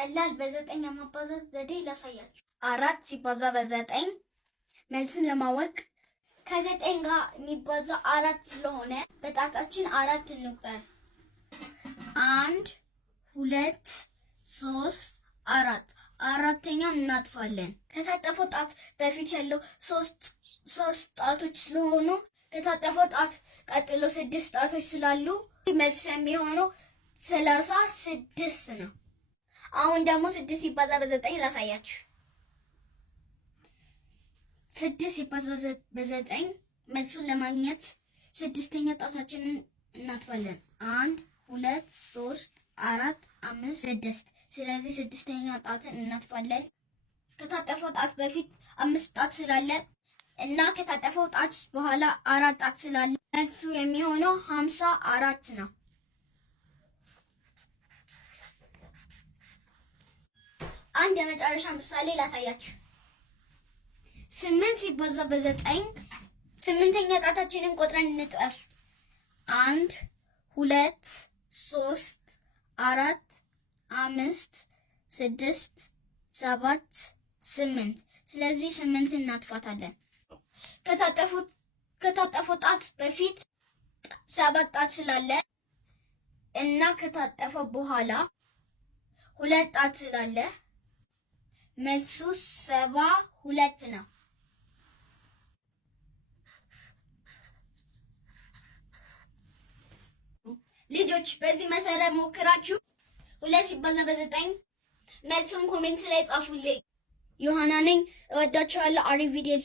ቀላል በዘጠኝ የማባዛት ዘዴ ላሳያችሁ። 4 ሲባዛ በ9 መልሱን ለማወቅ ከ9 ጋር የሚባዛ 4 ስለሆነ በጣታችን 4 እንቁጠር። 1 2 3 4 አራተኛውን እናጥፋለን። ከታጠፈው ጣት በፊት ያለው ሶስት ጣቶች ስለሆኑ ከታጠፈው ጣት ቀጥሎ 6 ጣቶች ስላሉ መልስ የሚሆነው 36 ነው። አሁን ደግሞ 6 ሲባዛ በ9 ላሳያችሁ። 6 ሲባዛ በ9 መልሱን ለማግኘት ስድስተኛ ጣታችንን እናጥፋለን። 1 2 3 4 5 6 ስለዚህ ስድስተኛ ጣትን እናጥፋለን። ከታጠፈው ጣት በፊት 5 ጣት ስላለ እና ከታጠፈው ጣት በኋላ 4 ጣት ስላለ መልሱ የሚሆነው 54 ነው። አንድ የመጨረሻ ምሳሌ ላሳያችሁ። 8 ሲባዛ በ9 ስምንተኛ ጣታችንን ቆጥረን እንጥፍ። 1 2 3 4 5 6 7 8 ስለዚህ 8 እናጥፋታለን። ከታጠፈው ጣት በፊት 7 ጣት ስላለ እና ከታጠፈው በኋላ 2 ጣት ስላለ መልሱ 72 ነው። ልጆች በዚህ መሰረት ሞክራችሁ 2 ሲባዛ በ9 መልሱን ኮሜንት ላይ ጻፉልኝ። ዮሐና ነኝ። እወዳችኋለሁ። አሪፍ ቪዲዮ